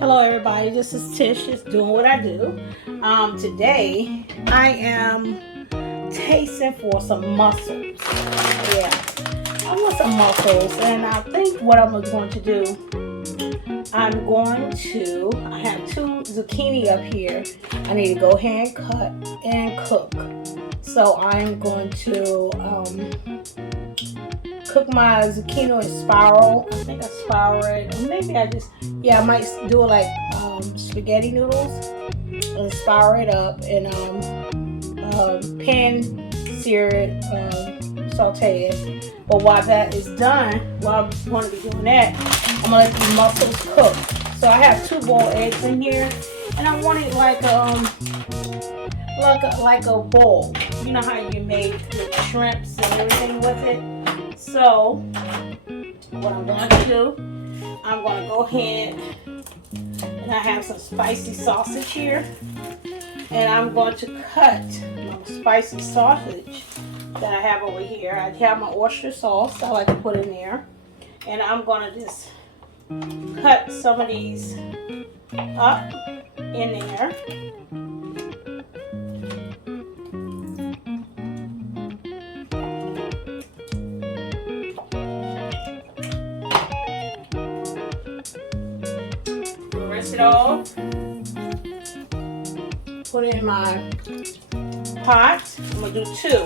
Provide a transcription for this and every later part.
Hello everybody, this is Tish, just doing what I do. Today I am tasting for some mussels. Yeah, I want some mussels and I think what I'm going to do, I have two zucchini up here. I need to go ahead and cut and cook. So I'm going to cook my zucchini in spiral. I think I spiral it, or maybe I might do it like spaghetti noodles and spiral it up and pan sear it, saute it. But while that is done, while I'm going to be doing that, I'm gonna let the mussels cook. So I have two boiled eggs in here, and I want it like a bowl. You know how you make with shrimps and everything with it. So what I'm going to do, I'm going to go ahead and I have some spicy sausage here, and I'm going to cut my spicy sausage that I have over here. I have my oyster sauce I like to put in there, and I'm going to just cut some of these up in there. Rinse it off. Put it in my pot. I'm going to do two.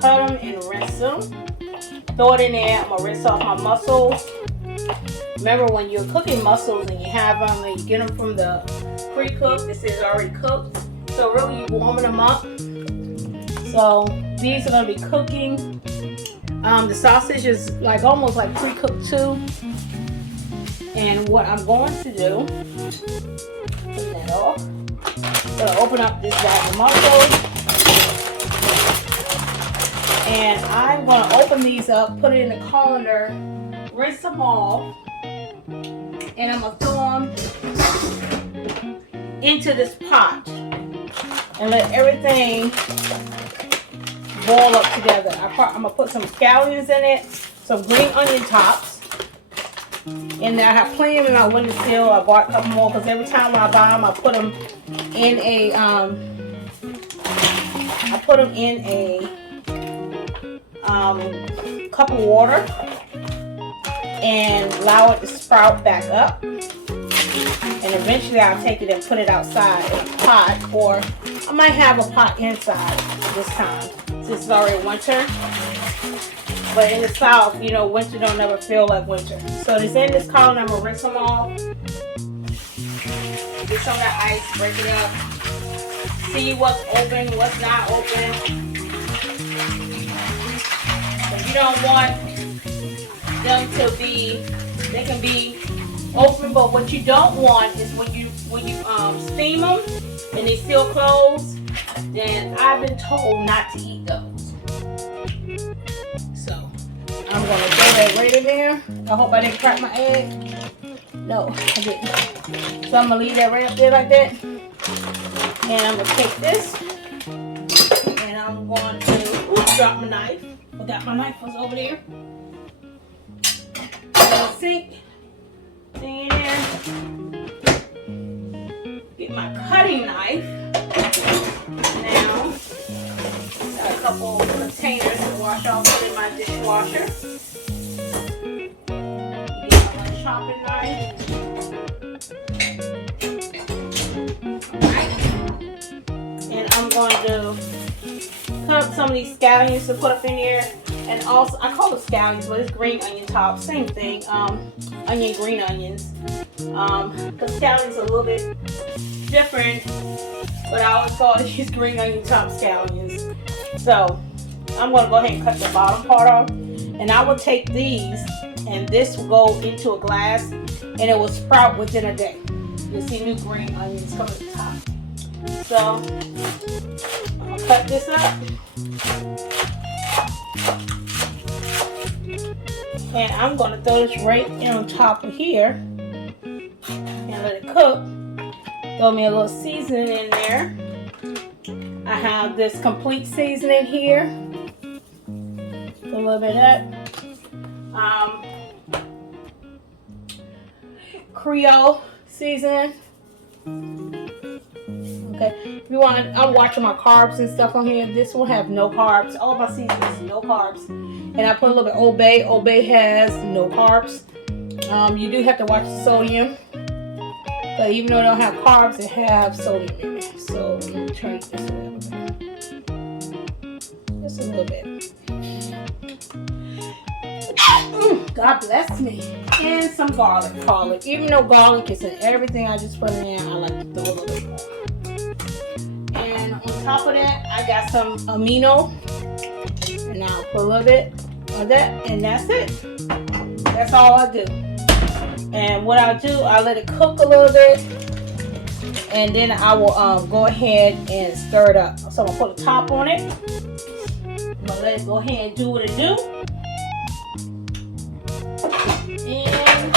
Cut them and rinse them. Throw it in there. I'm going to rinse off my mussels. Remember, when you're cooking mussels and you have them and you get them from the pre-cooked, this is already cooked. So really you're warming them up. So these are going to be cooking. The sausage is almost like pre-cooked too. And what I'm going to do, turn that off. I'm going to open up this bag of mussels. And I'm going to open these up, put it in the colander, rinse them off. And I'm going to throw them into this pot. And let everything boil up together. I'm going to put some scallions in it, some green onion tops. And I have plenty of them in my windowsill. I bought a couple more because every time when I buy them, I put them in a cup of water and allow it to sprout back up. And eventually I'll take it and put it outside in a pot, or I might have a pot inside this time since it's already winter. But in the South, you know, winter don't never feel like winter. So it's in this colander. I'm going to rinse them off. Get some of that ice, break it up. See what's open, what's not open. So you don't want them to be, they can be open, but what you don't want is when you steam them and they still closed, then I've been told not to eat those. I'm going to throw that right in there. I hope I didn't crack my egg. No, I didn't. So I'm going to leave that right up there like that. And I'm going to take this. And I'm going to drop my knife. Forgot my knife was over there. Little sink thing in there. Get my cutting knife. Now, got a couple containers to wash off, put in my dishwasher. Get my chopping knife. Alright. And I'm going to cut up some of these scallions to put up in here. And also, I call them scallions, but it's green onion tops. Same thing. Green onions. Because scallions are a little bit different. But I always call these green onion top scallions. So I'm going to go ahead and cut the bottom part off, and I will take these, and this will go into a glass, and it will sprout within a day. You'll see new green onions come at the top. So I'm going to cut this up, and I'm going to throw this right in on top of here and let it cook. Throw me a little seasoning in there. I have this complete seasoning here. A little bit of that. Creole seasoning. Okay, if you want, I'm watching my carbs and stuff on here. This will have no carbs. All my seasonings no carbs. And I put a little bit Old Bay. Old Bay has no carbs. You do have to watch the sodium. But even though it don't have carbs, it have sodium in it. So I'm gonna turn this a little bit. Just a little bit. God bless me. And some garlic. Even though garlic is in everything I just put in there, I like to throw a little bit more. And on top of that, I got some amino. And I'll put a little bit of that, and that's it. That's all I do. And what I'll do, I'll let it cook a little bit, and then I will go ahead and stir it up. So I'm gonna put a top on it. I'm gonna let it go ahead and do what it do. And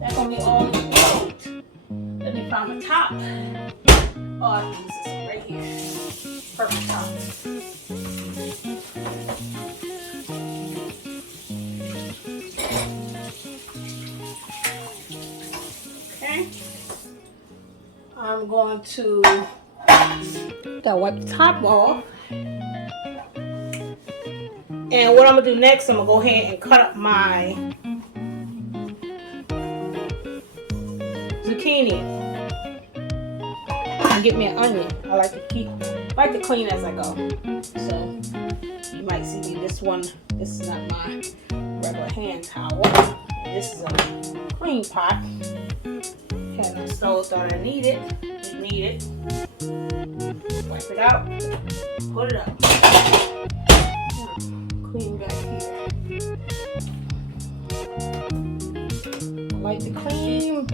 that's gonna be all it needs. Let me find my top. Oh, I can use this one right here. Perfect top. Okay. I'm going to wipe the top off. And what I'm gonna do next, I'm gonna go ahead and cut up my zucchini and get me an onion. I like to clean as I go. So you might see me this one. This is not my regular hand towel. This is a clean pot. Had no stove, thought I needed. Didn't need it. Wipe it out. Put it up. Clean back here. I like to clean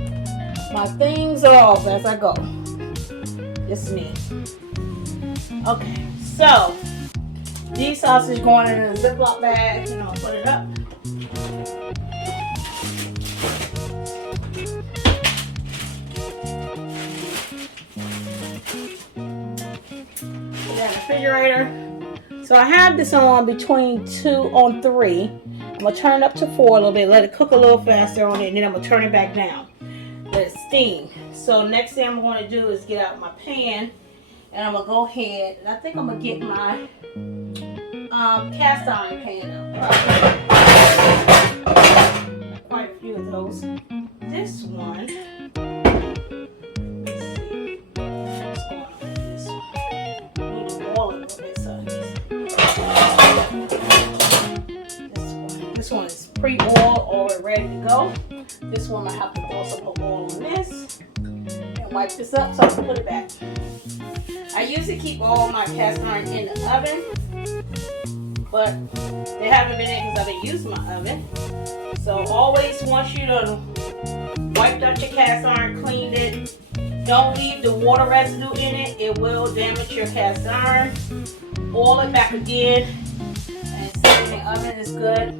my things off as I go. This is me. Okay, so these sausage going in a Ziploc bag, and I'll put it up. Put that in the refrigerator. So I have this on between 2 on 3. I'm gonna turn it up to 4 a little bit, let it cook a little faster on it, and then I'm gonna turn it back down. Let it steam. So next thing I'm going to do is get out my pan, and I'm gonna go ahead, and I think I'm gonna get my cast iron pan out. Quite a few of those. This one. Let's see. What's going on with this one? I need to boil it a little bit, so this one is pre-oiled, already ready to go. This one I have to throw some oil on this and wipe this up so I can put it back. I usually keep all my cast iron in the oven, but they haven't been in because I've been using my oven. So always want you to wipe out your cast iron, clean it. Don't leave the water residue in it. It will damage your cast iron. Oil it back again and set it in the oven is good.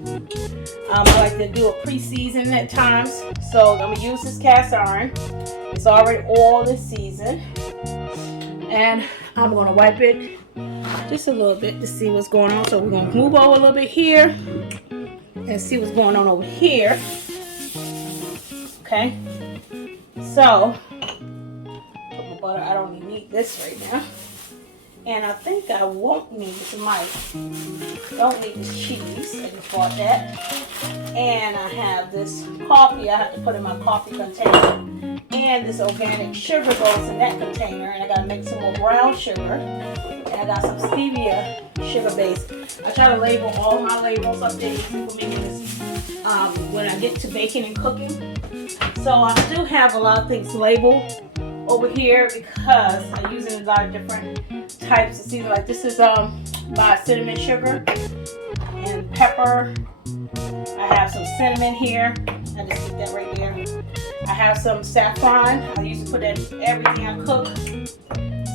I like to do a pre-season at times. So I'm going to use this cast iron. It's already oiled and seasoned. And I'm going to wipe it just a little bit to see what's going on. So we're going to move over a little bit here and see what's going on over here. Okay. So, put my butter. I don't even need this right now. And I think I won't need this. Don't need this cheese. I just bought that. And I have this coffee I have to put in my coffee container. And this organic sugar goes in that container. And I got to make some more brown sugar. And I got some stevia sugar base. I try to label all my labels up there for me when I get to baking and cooking. So I do have a lot of things labeled over here because I'm using a lot of different types of seasoning. Like this is my cinnamon sugar and pepper. I have some cinnamon here. I just put that right there. I have some saffron. I used to put that in everything I cook.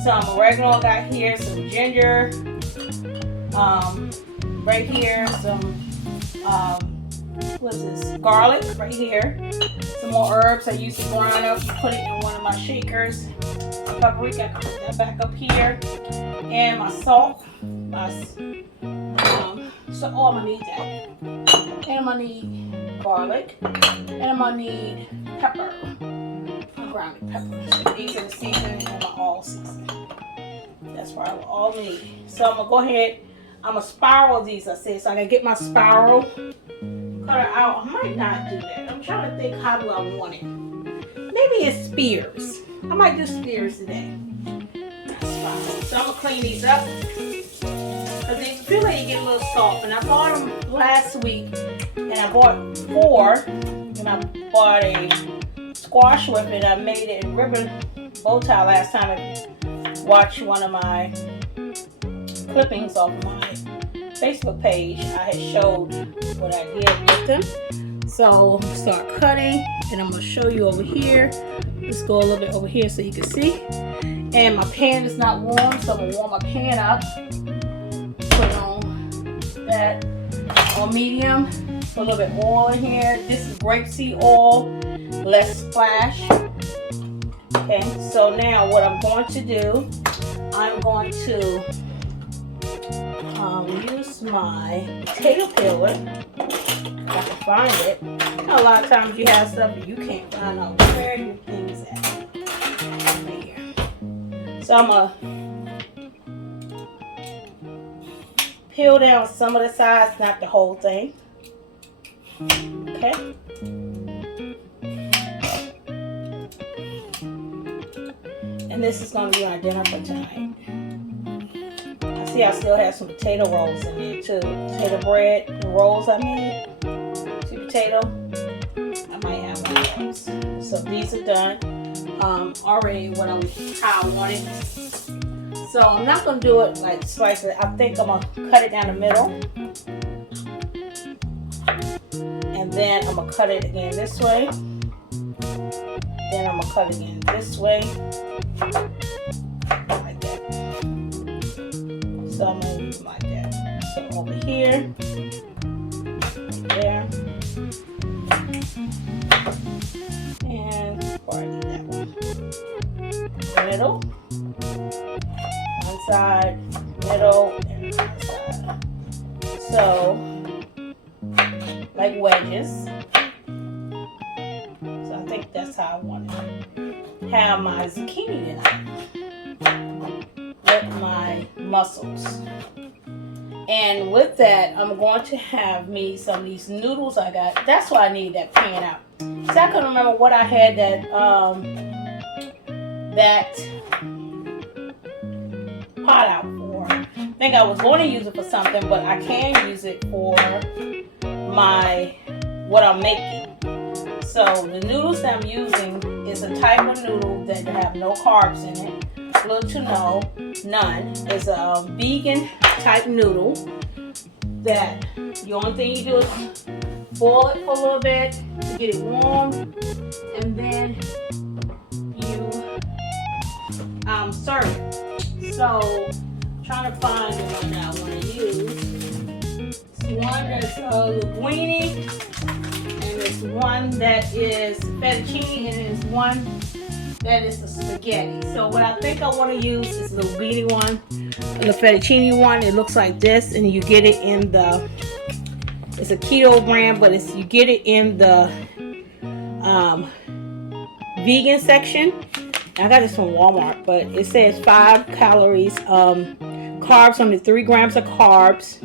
Some oregano I got here. Some ginger. Right here. Some what is this? Garlic right here. Some more herbs I used to grind up. Put it in one of my shakers. Paprika. I put that back up here. And my salt. So I'm gonna need that. And I'm gonna need garlic. And I'm gonna need pepper. ground pepper. These are the seasoning and my all season. That's probably all I need. So I'm gonna go ahead. I'm gonna spiral these. I said so. I gotta get my spiral cutter out. I might not do that. I'm trying to think how do I want it. Maybe it's spears. I might do spears today. So I'm gonna clean these up because they feel like they get a little soft. And I bought them last week, and I bought 4, and I bought a squash whip, and I made it in ribbon bow tie last time. I watched one of my clippings off my Facebook page. I had showed what I did with them. So start cutting, and I'm gonna show you over here. Let's go a little bit over here so you can see. And my pan is not warm, so I'm gonna warm my pan up. Put on that on medium. Put a little bit oil in here. This is grapeseed oil, less splash. Okay, so now what I'm going to do, I'm going to use my potato peeler. If I can find it. A lot of times you have stuff that you can't find out where your things at. Right here. So I'm gonna peel down some of the sides, not the whole thing. Okay. And this is gonna be our dinner for tonight. See, I still have some potato rolls in there too. Potato bread and rolls I made. Sweet potato. I might have one of those. So these are done. Already how I want it. So I'm not gonna do it like slice it. I think I'm gonna cut it down the middle. And then I'm gonna cut it again this way. Then I'm gonna cut it again this way. So I'm going to use them like that. So over here, there, and before I need that one, middle, one side, middle, and one side. So, like wedges. So I think that's how I want to have my zucchini tonight. With my mussels. And with that, I'm going to have me some of these noodles I got. That's why I need that pan out. So I couldn't remember what I had that pot out for. I think I was going to use it for something, but I can use it for what I'm making. So the noodles that I'm using is a type of noodle that have no carbs in it. Little to none. Is a vegan type noodle that the only thing you do is boil it for a little bit to get it warm, and then you serve it. So I'm trying to find the one that I want to use. It's one that's linguine, and it's one that is fettuccine, and it's one that is the spaghetti. So what I think I want to use is the linguine one, the fettuccine one. It looks like this, and you get it in the. It's a keto brand, but you get it in the vegan section. I got this from Walmart, but it says 5 calories, carbs under 3 grams of carbs,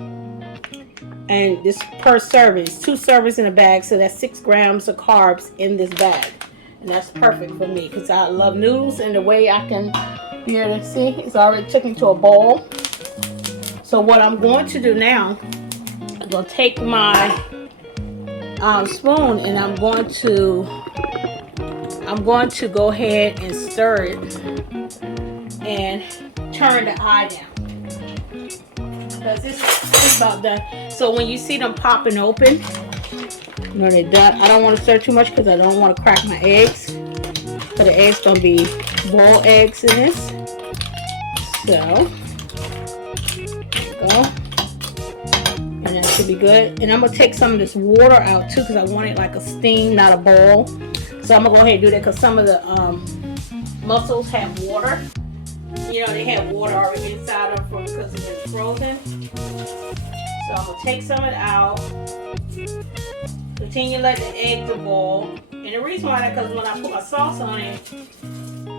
and this per serving. It's 2 servings in a bag, so that's 6 grams of carbs in this bag. And that's perfect for me because I love noodles, and the way I can be able to see, it's already took me to a bowl. So what I'm going to do now, I'm going to take my spoon, and I'm going to go ahead and stir it and turn the eye down because it's about done. So when you see them popping open, you know they're done. I don't want to stir too much because I don't want to crack my eggs. So the eggs gonna be boiled eggs in this. So there you go. And that should be good. And I'm gonna take some of this water out too because I want it like a steam, not a boil. So I'm gonna go ahead and do that because some of the mussels have water. You know, they have water already inside of them because it's been frozen. So I'm gonna take some of it out. Continue to let the eggs boil, and And the reason why that, because when I put my sauce on it,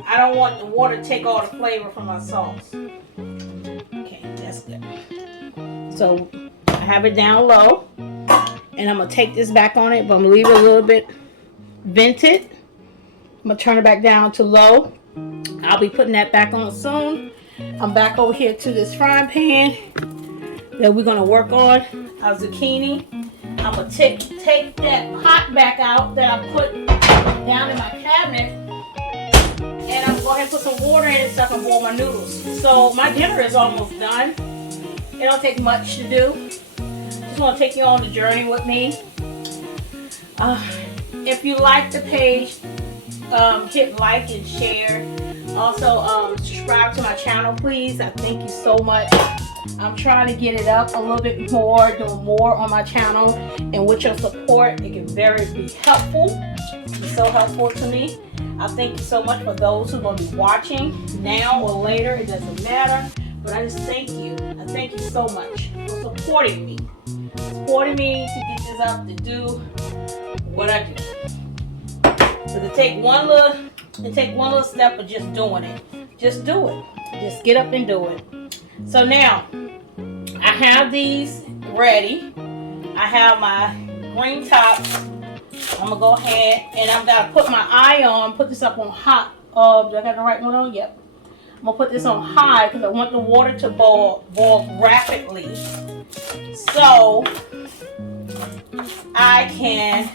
I don't want the water to take all the flavor from my sauce. Okay, that's good. So I have it down low, and I'm gonna take this back on it, but I'm gonna leave it a little bit vented. I'm gonna turn it back down to low. I'll be putting that back on soon. I'm back over here to this frying pan that we're gonna work on our zucchini. I'm gonna take that pot back out that I put down in my cabinet, and I'm gonna go ahead and put some water in and stuff and boil my noodles. So my dinner is almost done. It don't take much to do. Just want to take you on the journey with me. If you like the page, hit like and share. Also, subscribe to my channel, please. I thank you so much. I'm trying to get it up a little bit more, doing more on my channel, and with your support, it can be helpful. It's so helpful to me. I thank you so much for those who are going to be watching now or later. It doesn't matter, but I just thank you. I thank you so much for supporting me to get this up, to do what I do. So to take one little step of just doing it. Just do it. Just get up and do it. So now, I have these ready. I have my green tops. I'm going to go ahead and I've got to put my eye on, put this up on hot. Do I got the right one on? Yep. I'm going to put this on high because I want the water to boil rapidly. So, I can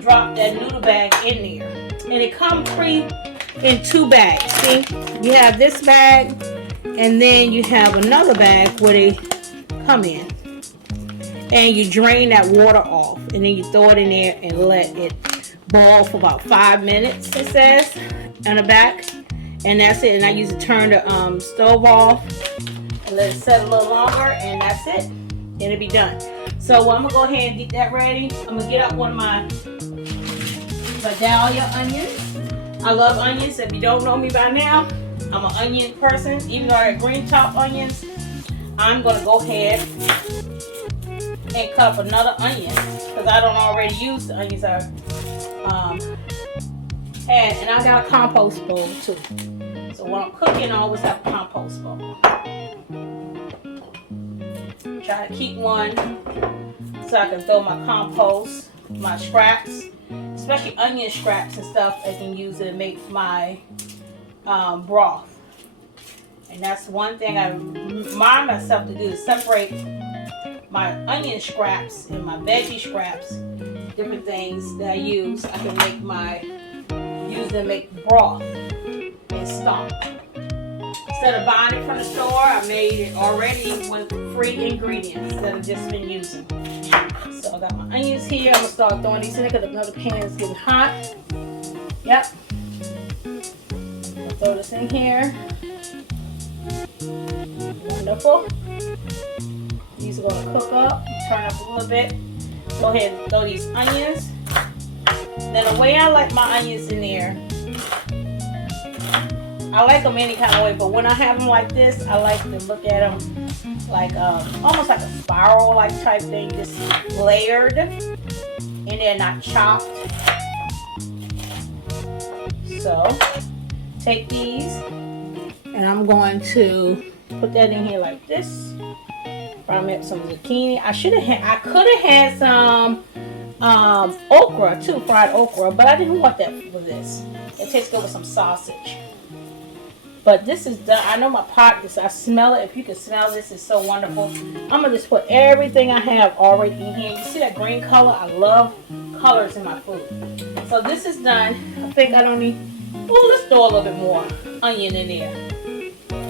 drop that noodle bag in there. And it comes in 2 bags. See? You have this bag, and then you have another bag where they come in. And you drain that water off, and then you throw it in there and let it boil for about 5 minutes, it says on the back. And that's it. And I usually turn the stove off and let it set a little longer, and that's it. And it'll be done. So I'm going to go ahead and get that ready. I'm going to get up one of my Vidalia onions. I love onions. If you don't know me by now, I'm an onion person. Even though I have green top onions, I'm going to go ahead and cut up another onion because I don't already use the onions I had. And I got a compost bowl too. So when I'm cooking, I always have a compost bowl. Try to keep one so I can throw my compost, my scraps, especially onion scraps and stuff. I can use it to make my broth. And that's one thing I remind myself to do, is separate my onion scraps and my veggie scraps, different things that I use. I can use them to make broth and stock. Instead of buying it from the store, I made it already with free ingredients that I've just been using. So I got my onions here. I'm going to start throwing these in there because another pan is getting hot. Yep. I'll throw this in here. Wonderful. These are going to cook up. Turn up a little bit. Go ahead and throw these onions. Then the way I like my onions in there, I like them any kind of way, but when I have them like this, I like to look at them like almost like a spiral-like type thing, just layered, and they're not chopped. So, take these, and I'm going to put that in here like this. Fry up some zucchini. I could have had some okra too, fried okra, but I didn't want that for this. It tastes good with some sausage. But this is done. I know my pot, I smell it. If you can smell this, it's so wonderful. I'm going to just put everything I have already in here. You see that green color? I love colors in my food. So this is done. I think I don't need, let's throw a little bit more onion in there.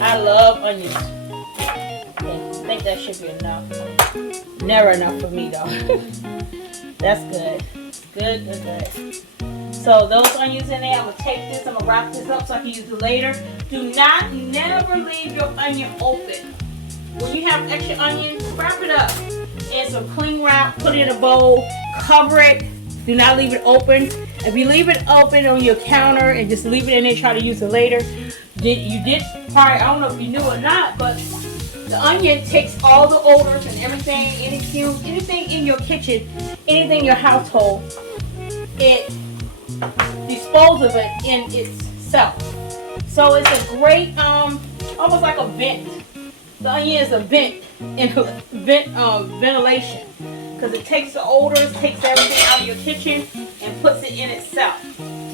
I love onions. Okay, I think that should be enough. Never enough for me though. That's good. Good. So those onions in there, I'm going to take this, I'm going to wrap this up so I can use it later. Do not never leave your onion open. When you have extra onion, wrap it up in some cling wrap, put it in a bowl, cover it. Do not leave it open. If you leave it open on your counter and just leave it in there, try to use it later, you did probably, I don't know if you knew or not, but the onion takes all the odors and everything, anything in your kitchen, anything in your household, it disposes of it in itself. So it's a great, almost like a vent. The onion is a vent in ventilation, because it takes the odors, takes everything out of your kitchen, and puts it in itself.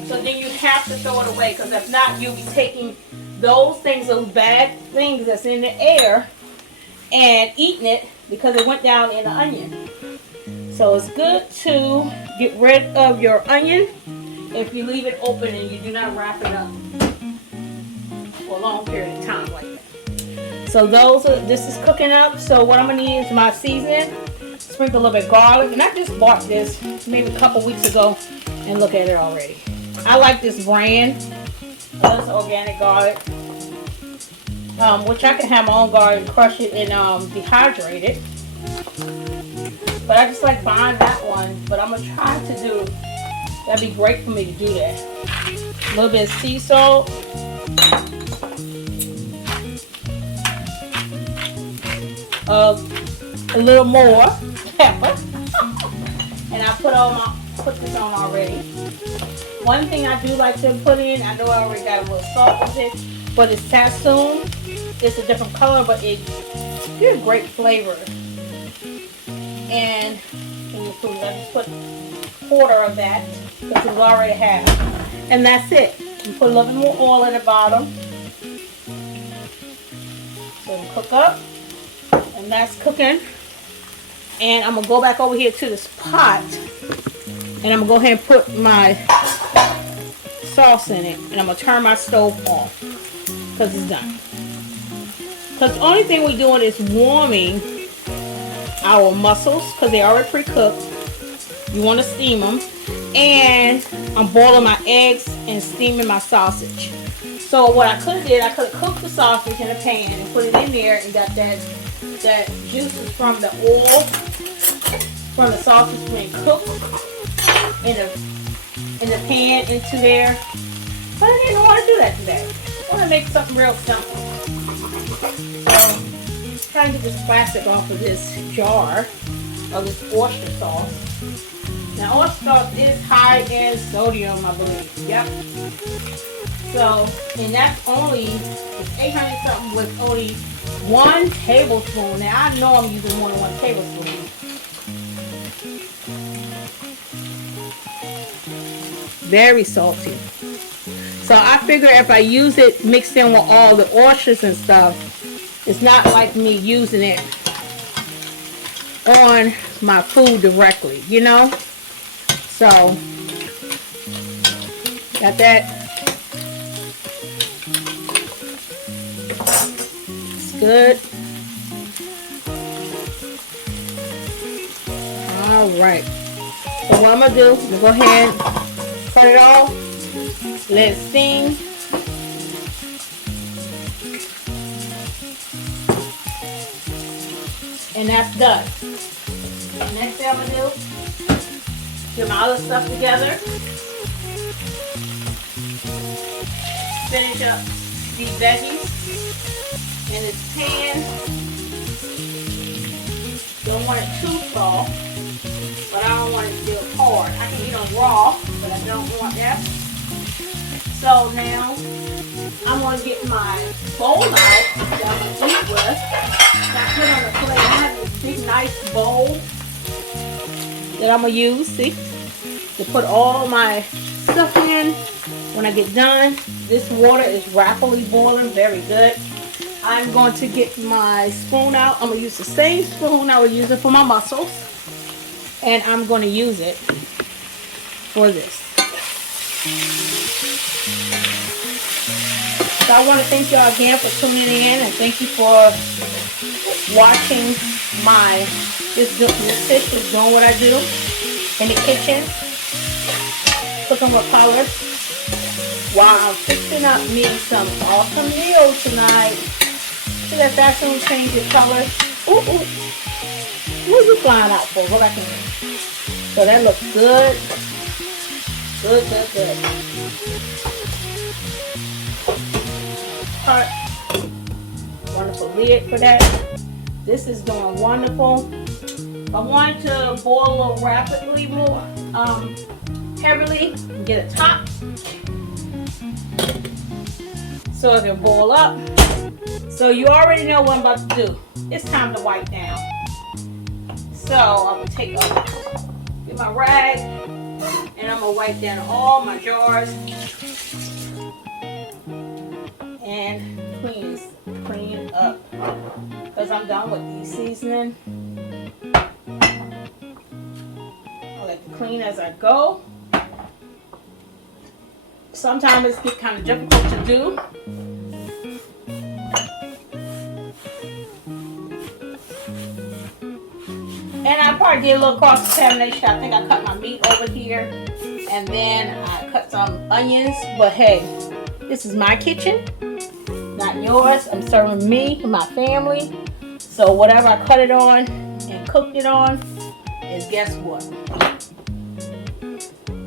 So then you have to throw it away, because if not, you'll be taking those things, those bad things that's in the air, and eating it because it went down in the onion. So it's good to get rid of your onion if you leave it open and you do not wrap it up for a long period of time like that. So this is cooking up. So what I'm gonna need is my seasoning. Sprinkle a little bit of garlic, and I just bought this maybe a couple weeks ago, and look at it already. I like this brand. That's organic garlic, which I can have my own garlic, crush it and dehydrate it. But I just like buying that one. But I'm gonna try to do. That'd be great for me to do that. A little bit of sea salt. A little more pepper. And I put this on already. One thing I do like to put in, I know I already got a little salt with it, but it's Sassoon. It's a different color, but it gives great flavor. And in the food, I just put a quarter of that because we already have it. And that's it. You put a little bit more oil at the bottom. So it'll cook up. And that's cooking. And I'm going to go back over here to this pot. And I'm going to go ahead and put my sauce in it. And I'm going to turn my stove off. Because it's done. Because the only thing we're doing is warming our mussels. Because they're already pre-cooked. You want to steam them. And I'm boiling my eggs and steaming my sausage. So what I could have did, I could have cooked the sausage in a pan and put it in there and got that juices from the oil from the sausage being cooked in the pan into there. But I didn't want to do that today. I want to make something real simple. So I'm trying to get this plastic off of this jar of this oyster sauce. Now oyster sauce is high in sodium, I believe. Yep. So, and that's only, it's 800 something with only 1 tablespoon. Now I know I'm using more than 1 tablespoon. Very salty. So I figure if I use it mixed in with all the oysters and stuff, it's not like me using it on my food directly, you know? So, got that. Good. All right. So what I'm gonna do is go ahead, cut it off, let it steam. And that's done. Next thing I'm gonna do, get my other stuff together. Finish up these veggies in this pan. Don't want it too soft, but I don't want it still hard. I can eat them raw, but I don't want that. So now I'm going to get my bowl out that I'm going to eat with. I put on the plate. I have this big nice bowl that I'm going to use, see, to put all my stuff in when I get done. This water is rapidly boiling, very good. I'm going to get my spoon out. I'm going to use the same spoon I was using for my mussels. And I'm going to use it for this. So I want to thank y'all again for tuning in. And thank you for watching this fish is doing what I do in the kitchen. Cooking with color. While I'm fixing up me some awesome meals tonight. See that Sassoon change its color? Ooh, ooh. What are you flying out for? Go back in there. So that looks good. Good, good, good. Cut. Wonderful lid for that. This is doing wonderful. I want to boil a little rapidly more. heavily. Get a top so it can boil up. So you already know what I'm about to do. It's time to wipe down. So I'm gonna take get my rag and I'm gonna wipe down all my jars and clean up because I'm done with these seasoning. I like to clean as I go. Sometimes it's get kind of difficult to do. And I probably did a little cross-examination. I think I cut my meat over here. And then I cut some onions. But hey, this is my kitchen, not yours. I'm serving me and my family. So whatever I cut it on and cooked it on is, guess what?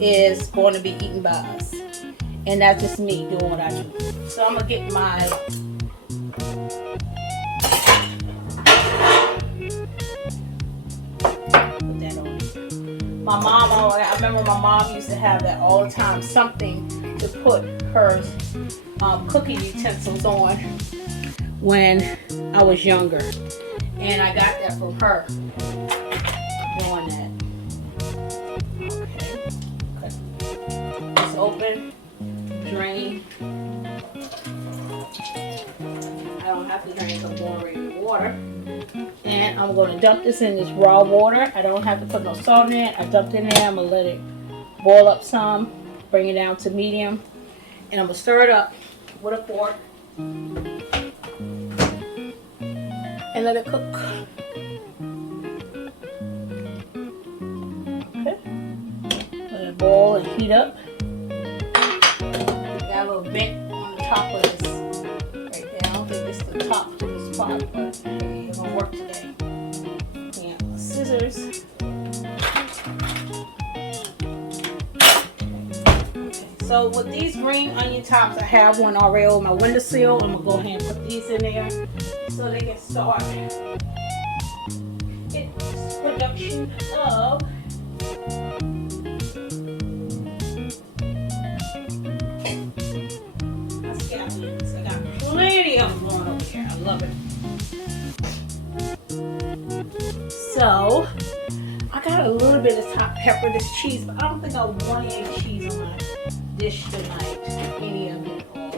Is going to be eaten by us. And that's just me doing what I do. So I'm going to get my mom, I remember my mom used to have that all the time, something to put her cooking utensils on when I was younger. And I got that from her, doing that. Okay, cut this open, drain. I don't have to drain some more regular water. And I'm going to dump this in this raw water. I don't have to put no salt in it. I dumped it in there. I'm going to let it boil up some. Bring it down to medium. And I'm going to stir it up with a fork. And let it cook. Okay. Let it boil and heat up. Got a little vent on the top of this. Right there. I don't think this is the top of this pot, but hey, it's going to work today. Yeah, scissors. So with these green onion tops, I have one already on my windowsill. I'm going to go ahead and put these in there so they can start its production of my scallions. I got plenty of them going over here. I love it. So I got a little bit of hot pepper, this cheese, but I don't think I want any cheese on my dish tonight. Any of it at all.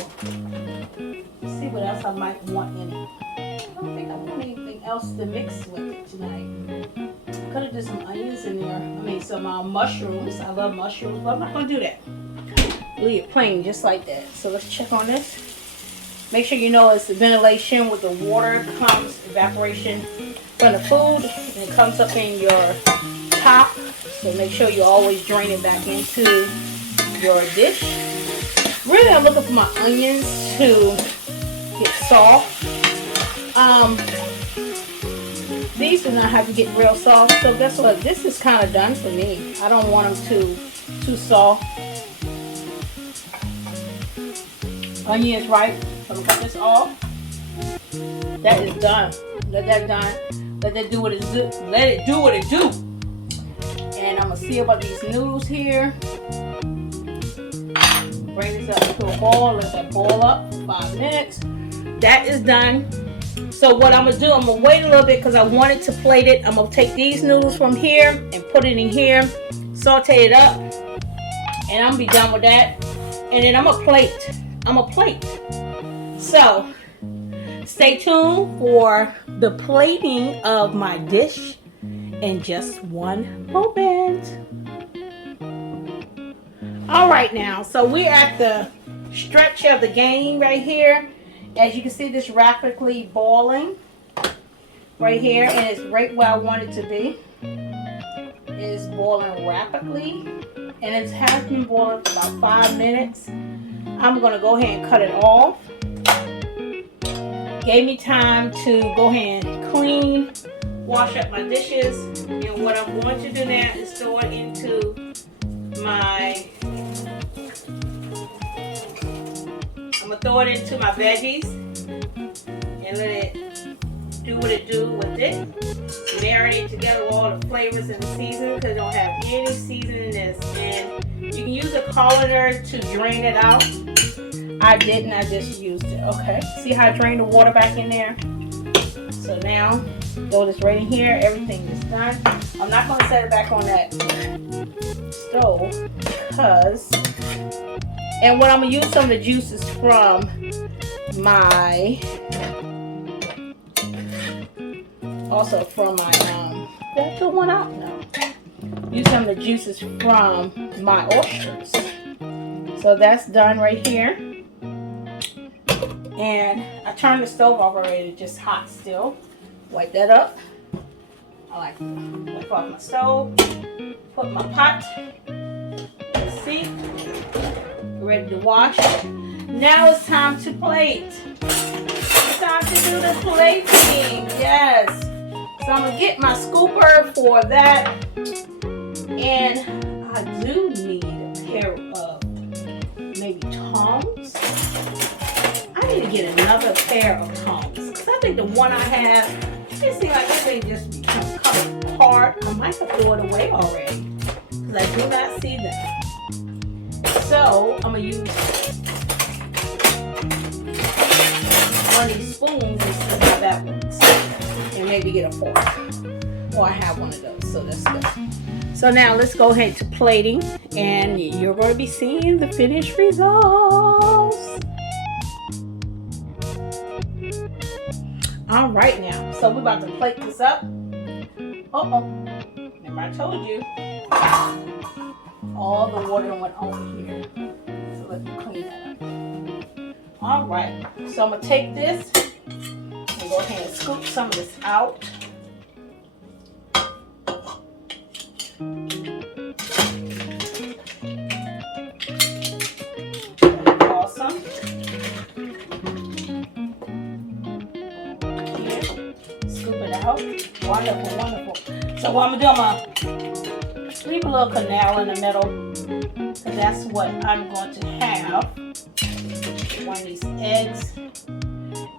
Let's see what else I might want in it. I don't think I want anything else to mix with it tonight. I could have did some onions in there. I mean some mushrooms. I love mushrooms, but I'm not going to do that. Leave it plain just like that. So let's check on this. Make sure you know it's the ventilation with the water comes, evaporation from the food, and it comes up in your top. So make sure you always drain it back into your dish. Really, I'm looking for my onions to get soft. These do not have to get real soft. So guess what? This is kind of done for me. I don't want them too soft. Onion is ripe. I'm gonna cut this off. That is done. Let that done. Let that do what it do. Let it do what it do. And I'm gonna see about these noodles here. Bring this up to a boil. Let that boil up for 5 minutes. That is done. So what I'm gonna do, I'm gonna wait a little bit because I wanted to plate it. I'm gonna take these noodles from here and put it in here, saute it up, and I'm gonna be done with that. And then I'm gonna plate. So stay tuned for the plating of my dish in just one moment. All right now, so we're at the stretch of the game right here. As you can see, this rapidly boiling right here, and it's right where I want it to be. It is boiling rapidly, and it has been boiling for about 5 minutes. I'm going to go ahead and cut it off. Gave me time to go ahead and clean, wash up my dishes, and what I'm going to do now is throw it into my veggies and let it do what it do with it. Marinate together with all the flavors and the seasoning because it don't have any seasoning in this. And You can use a colander to drain it out. I didn't, I just used it. Okay, see how I drained the water back in there? So now, throw this right in here. Everything is done. I'm not going to set it back on that stove because, and what I'm going to use some of the juices from my, also from my, did I put one out? No. Use some of the juices from my oysters. So that's done right here. And I turned the stove off already, it's just hot still. Wipe that up. I like to wipe off my stove. Put my pot in the sink. Ready to wash. Now it's time to plate. It's time to do the plating. Yes. So I'm gonna get my scooper for that. And I do need a pair of maybe tongs. I need to get another pair of tongs because I think the one I have, it seems like everything just becomes coming apart. I might have thrown it away already because I do not see them. So I'm gonna use one of these spoons instead of that one, and maybe get a fork. Or I have one of those, so that's good. So now let's go ahead to plating, and you're going to be seeing the finished results. All right now, so we're about to plate this up. Remember I told you, all the water went over here. So let me clean that up. All right, so I'm going to take this and go ahead and scoop some of this out. Awesome. Here, scoop it out. Wonderful, wonderful. So what I'm gonna do, I'm gonna leave a little canal in the middle, because that's what I'm going to have. One of these eggs.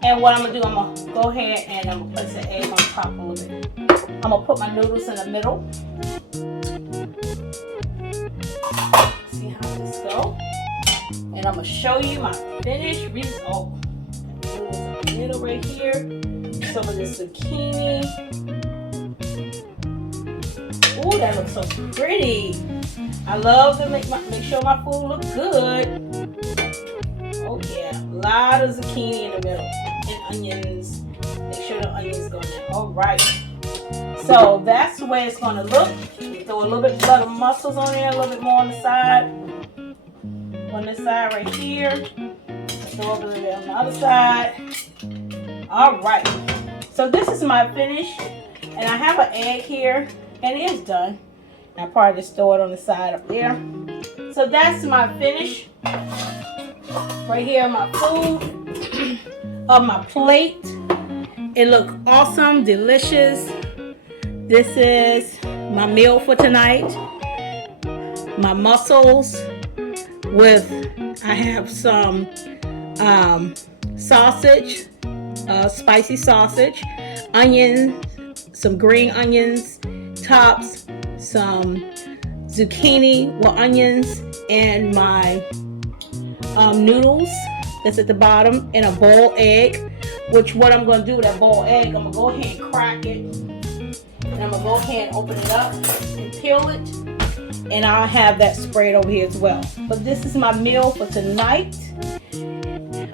And what I'm gonna do, I'm gonna go ahead and I'm gonna place the egg on top a little bit. I'm gonna put my noodles in the middle. See how this goes. And I'm gonna show you my finished result. Noodles in the middle right here. Some of this zucchini. Ooh, that looks so pretty. I love to make sure my food looks good. Oh yeah, a lot of zucchini in the middle and onions. Make sure the onions go in there. All right. So that's the way it's gonna look. Throw a little bit of mussels on there, a little bit more on the side. On this side right here. Throw a little bit on the other side. All right. So this is my finish, and I have an egg here, and it is done. I'll probably just throw it on the side up there. So that's my finish. Right here, my food of my plate. It looks awesome, delicious. This is my meal for tonight. My mussels with, I have some sausage, spicy sausage, onions, some green onions, tops, some zucchini with onions, and my noodles that's at the bottom, and a boiled egg. Which what I'm going to do with that boiled egg, I'm going to go ahead and crack it, and I'm going to go ahead and open it up and peel it, and I'll have that sprayed over here as well. But this is my meal for tonight.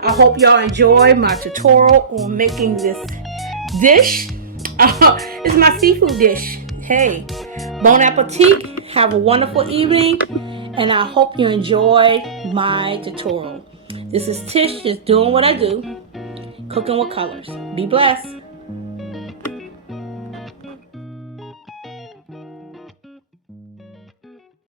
I hope y'all enjoy my tutorial on making this dish. It's my seafood dish. Hey, bon appetit. Have a wonderful evening, and I hope you enjoy my tutorial. This is Tish, just doing what I do, cooking with colors. Be blessed.